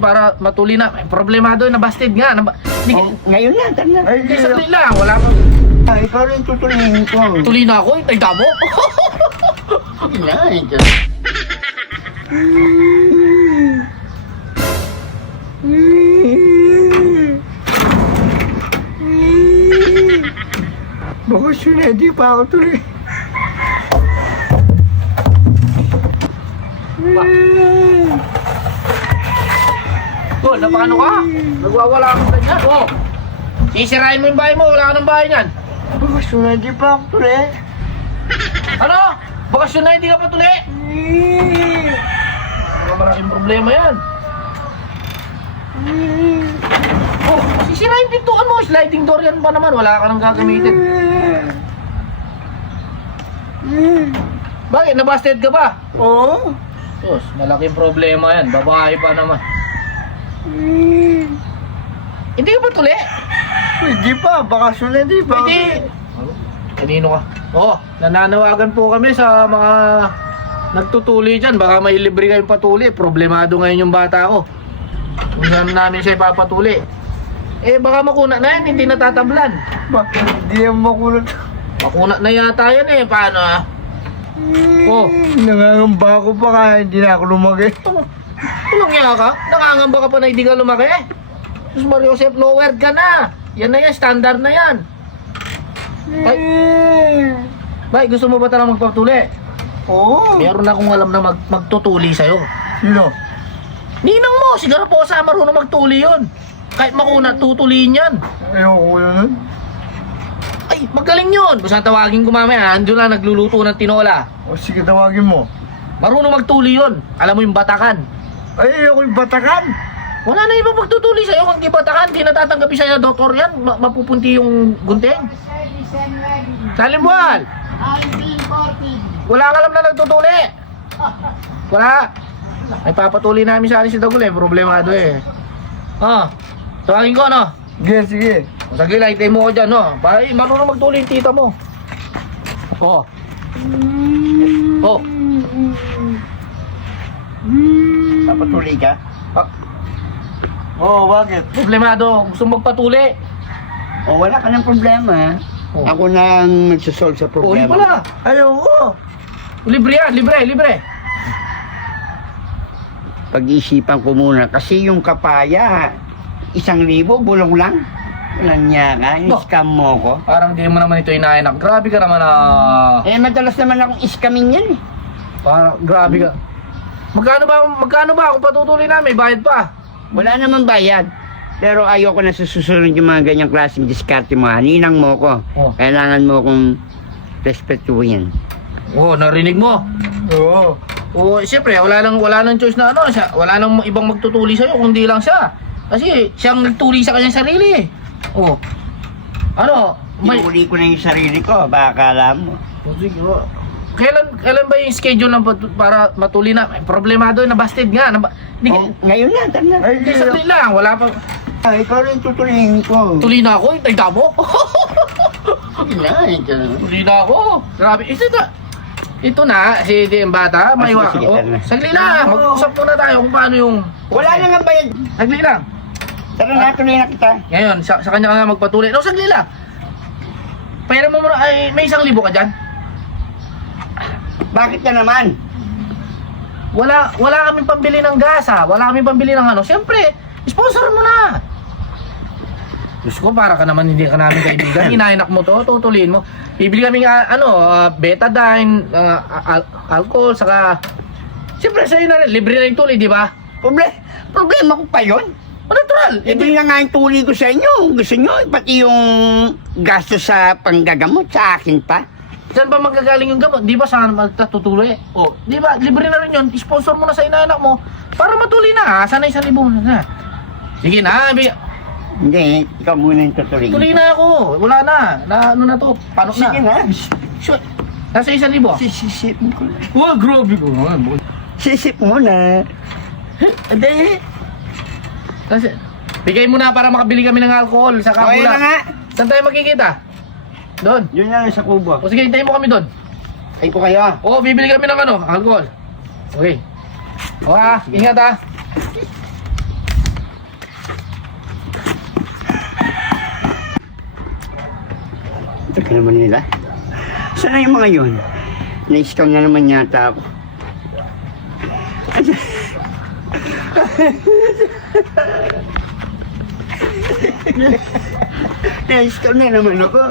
Para matuli na. May problemado na busted nga. Ngayon lang, tanda. Ay, saglit lang. Wala pa. Ay, ikaw rin tutulihin ko. Tuli na ako. Ay, damo. Ay, bakasyon na, di pa ako tuloy. Oh, napakano ka? Nagwawala ka ganyan. Oh. Sisirain mo yung bahay mo. Wala ka ng bahay niyan. Bakasyon na, di pa ako tuloy. Ano? Bakasyon na, hindi ka pa tuli. Malaking problema yan. Oh, sisirain yung pintuan mo. Sliding door yan pa naman. Wala ka nang gagamitin. Bakit? Nabusted ka ba? Oo. Sus, malaking problema yan. Babae pa naman. Hindi ka pa tuli? Hindi pa, bakasyon na, di pa. Pwede. Kanino ka? Oo, nananawagan po kami sa mga nagtutuli dyan. Baka may libre kayong patuli. Problemado ngayon yung bata ko. Kung saan namin siya ipapatuli. Eh baka makuna na yan, hindi natatablan. Bakit hindi yan makulot? Makuna na yata yan eh, paano ah? Oh, Nangangamba ko pa kaya hindi na ako lumaki. tulong niya ka? Nakangamba ka pa na hindi ka lumaki? Sus Mario Joseph, lowered ka na. Yan na yan, standard na yan. Bay, gusto mo ba talagang magpatuli? Oo. Meron akong alam na magtutuli sa'yo. Sino? Ninang mo, siguro po sa marunong magtuli yun. Kahit makuna, tutuliin yan. Ayoko yun. Ay, magaling yun. Basta tawagin ko mamaya, andun lang nagluluto ng tinola. O sige, tawagin mo. Marunong magtuli yun. Alam mo yung batakan. Ay, ako yung batakan. Wala na ibang magtutuli sa'yo kung di batakan. Di natatanggapin sa'yo na doktor yan. Mapupunti yung gunting. Salimbual! Wala ka alam na nagtutuli. Wala. Ay papatuli namin sa alis si Dagul eh. Problemado eh. Tawagin ko no? Sige, sige. Sige, laitay mo ko dyan no? Para marunong magtuli yung tita mo. Oh. Oh. Papatuloy ka? Oo, bakit? Problemado. Gusto magpatuli. O, wala ka ng problema. Oh. Ako nang nagsasolve sa Oh, hindi problema. pala. Ayoko. Libre yan, libre. Pag-iisipan ko muna kasi yung kapaya, 1,000 bulong lang. Walang niya ka, scam mo ko. Parang di mo naman ito inaanak. Grabe ka naman ah. Madalas naman akong iskamin yan eh. Parang grabe ka. Magkano ba kung patutuloy namin? Bayad pa. Wala naman bayad. Pero ayoko na susunod yung mga ganyang klaseng diskarte mo. Ninang mo ko. Oh. Kailangan mo kong respetuhin. Oh, narinig mo. Oo. Oh, siyempre, wala nang choice na ano, wala nang ibang magtutuli sa'yo kundi lang siya. Kasi siyang nagtuli sa kanyang sarili eh. Oh. Ano? Iuli ko na yung sarili ko, baka alam mo. Oh, sige, oh. Kailan ba yung schedule ng para matuli na? May problemado na busted nga. Ngayon lang, tanda. Hindi, saglit lang. Wala pa. Ay, ikaw rin tutulihin ko. Tuli na ako. Ay, damo. Ay, Tuli na ako. Grabe. Ito na, si yung bata. May sige, oh, tara na. saglit lang. Mag-usap muna tayo kung paano yung... Wala na nga bayad. Saglit lang. Tara na, tuloy na kita. Ngayon, sa kanya ka nga magpatuloy. No, saglit lang. Pera mo muna, ay, may 1,000 ka dyan? Bakit ka naman? Wala kaming pambili ng gas ha. Wala kaming pambili ng ano. Siyempre, sponsor mo na. Diyos ko, para ka naman hindi ka namin kaibigan. Inainak mo to, tutuliin mo. Bibili kaming betadine, alcohol, saka... Siyempre, sa'yo na rin. Libre na yung tuli, di ba? Problema ko pa yun. Natural. Hindi na nga yung tuli ko sa inyo. Gusto nyo, pati yung gasto sa panggagamot sa akin pa. Saan ba magagaling yung gamot? Di ba saan magtatutuloy? O, di ba? Libre na rin yun. Sponsor mo na sa inaanak mo para matuli na ha. Sana 1,000 na. Sige na. Hindi, ikaw muna yung tutuloy. Tuloy na ako. Wala na. Ano na to? Paano na? Sige na. Sure. Nasa 1,000. Sisip mo ko na. Wow, grabe ko. Sisip mo na. Hindi. Kasi, bigay mo na para makabili kami ng alcohol sa Okay Kabula. na nga. Saan tayo magkikita? Doon. Yun na lang sa kubo. O sige, hintayin mo kami doon. Ay po kayo. Oo, bibili kami ng alcohol. Okay. O ingat Taka naman nila. Sana yung mga yun? Na-scam na naman yata ako. Na-scam na naman ako.